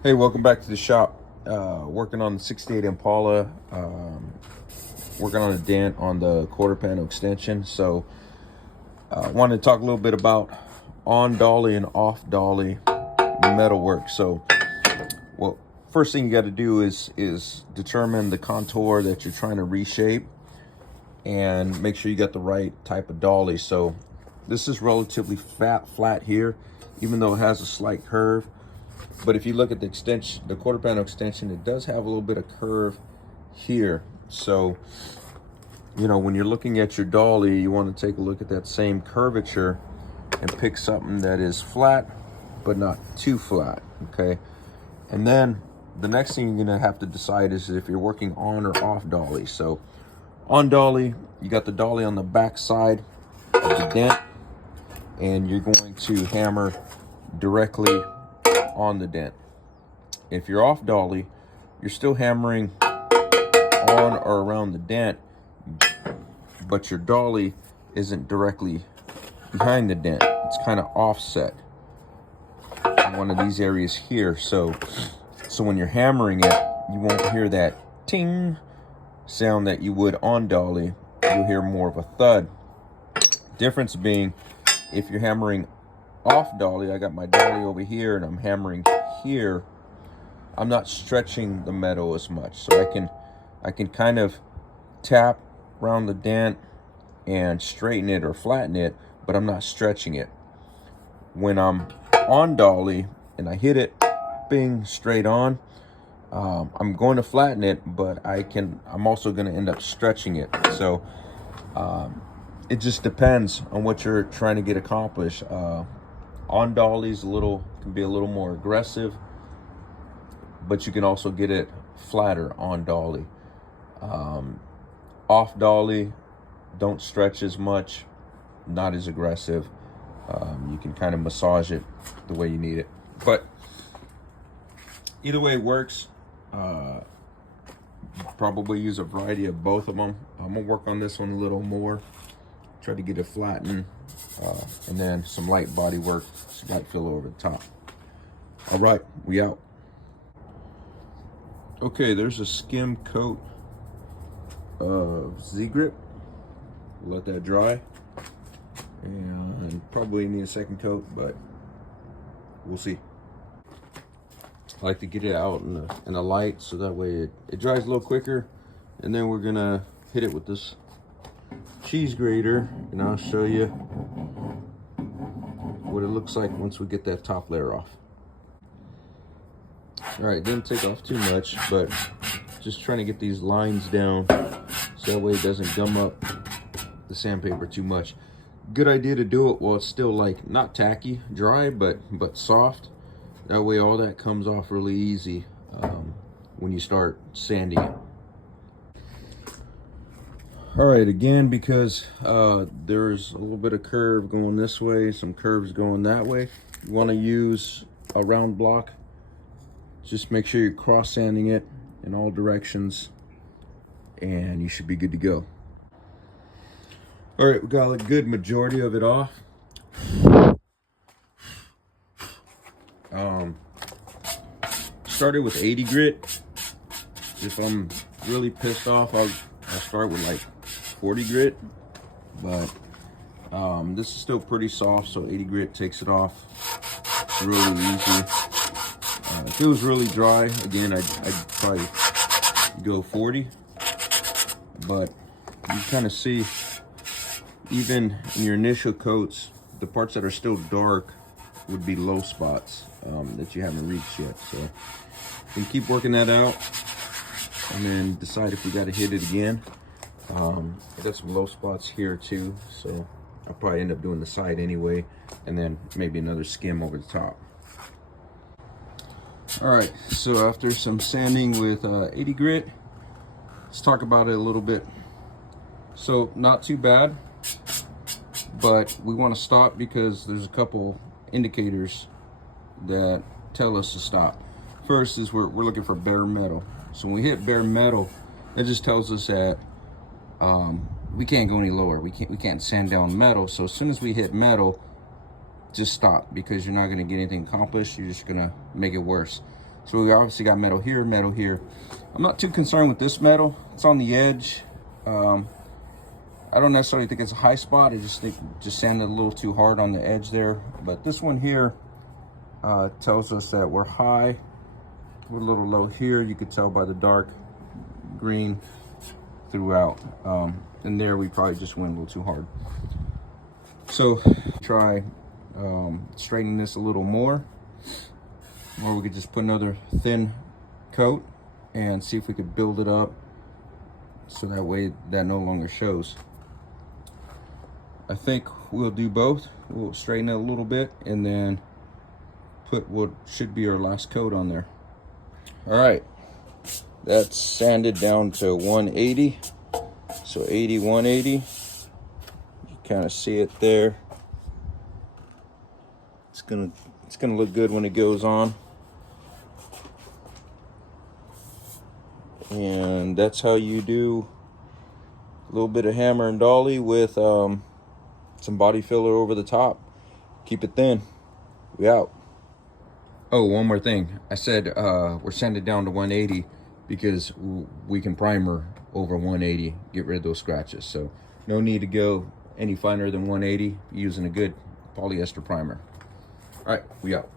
Hey, welcome back to the shop. Working on the 68 Impala, working on a dent on the quarter panel extension. So wanted to talk a little bit about on dolly and off dolly metal work. So well, first thing you got to do is determine the contour that you're trying to reshape and make sure you got the right type of dolly. So this is relatively flat here, even though it has a slight curve. But if you look at the extension, the quarter panel extension, it does have a little bit of curve here. So, you know, when you're looking at your dolly, you want to take a look at that same curvature and pick something that is flat, but not too flat, okay? And then the next thing you're gonna have to decide is if you're working on or off dolly. So on dolly, you got the dolly on the back side of the dent, and you're going to hammer directly on the dent. If you're off dolly, you're still hammering on or around the dent, but your dolly isn't directly behind the dent. It's kind of offset in one of these areas here. So when you're hammering it, you won't hear that ting sound that you would on dolly. You'll hear more of a thud. Difference being, if you're hammering off dolly, I got my dolly over here and I'm hammering here, I'm not stretching the metal as much. So I can kind of tap around the dent and straighten it or flatten it, but I'm not stretching it. When I'm on dolly and I hit it, bing, straight on, I'm going to flatten it, but I'm also going to end up stretching it. So it just depends on what you're trying to get accomplished. On dollies can be a little more aggressive, but you can also get it flatter on dolly. Off dolly, don't stretch as much, not as aggressive. You can kind of massage it the way you need it. But either way works. Probably use a variety of both of them. I'm gonna work on this one a little more. Try to get it flattened, and then some light body work, some light fill over the top. All right, we out. Okay, there's a skim coat of Z-grip. Let that dry, and probably need a second coat, but we'll see. I like to get it out in the light so that way it dries a little quicker, and then we're gonna hit it with this cheese grater, and I'll show you what it looks like once we get that top layer off. All right, didn't take off too much, but just trying to get these lines down so that way it doesn't gum up the sandpaper too much. Good idea to do it while it's still like not tacky, dry, but soft. That way all that comes off really easy when you start sanding it. All right, again, because there's a little bit of curve going this way, some curves going that way, you want to use a round block. Just make sure you're cross sanding it in all directions, and you should be good to go. All right, we got a good majority of it off. Started with 80 grit. If I'm really pissed off, I'll start with like 40 grit, but this is still pretty soft, so 80 grit takes it off really easy. If it was really dry, again, I'd probably go 40, but you kind of see, even in your initial coats, the parts that are still dark would be low spots that you haven't reached yet. So you can keep working that out and then decide if you got to hit it again. I got some low spots here too, so I'll probably end up doing the side anyway, and then maybe another skim over the top. All right, so after some sanding with 80 grit, let's talk about it a little bit. So not too bad, but we want to stop because there's a couple indicators that tell us to stop. First is we're looking for bare metal. So when we hit bare metal, that just tells us that we can't go any lower. We can't sand down metal. So as soon as we hit metal, just stop, because you're not going to get anything accomplished. You're just going to make it worse. So we obviously got metal here, metal here. I'm not too concerned with this metal. It's on the edge. I don't necessarily think it's a high spot. I just think just sanded a little too hard on the edge there. But this one here tells us that we're high. We're a little low here. You could tell by the dark green throughout. And there we probably just went a little too hard. So try straightening this a little more. Or we could just put another thin coat and see if we could build it up so that way that no longer shows. I think we'll do both. We'll straighten it a little bit and then put what should be our last coat on there. All right, that's sanded down to 180. So 80, 180. You kind of see it there. It's gonna look good when it goes on. And that's how you do a little bit of hammer and dolly with some body filler over the top. Keep it thin. We out. Oh, one more thing. I said we're sanding down to 180 because we can primer over 180, get rid of those scratches. So no need to go any finer than 180 using a good polyester primer. All right, we out.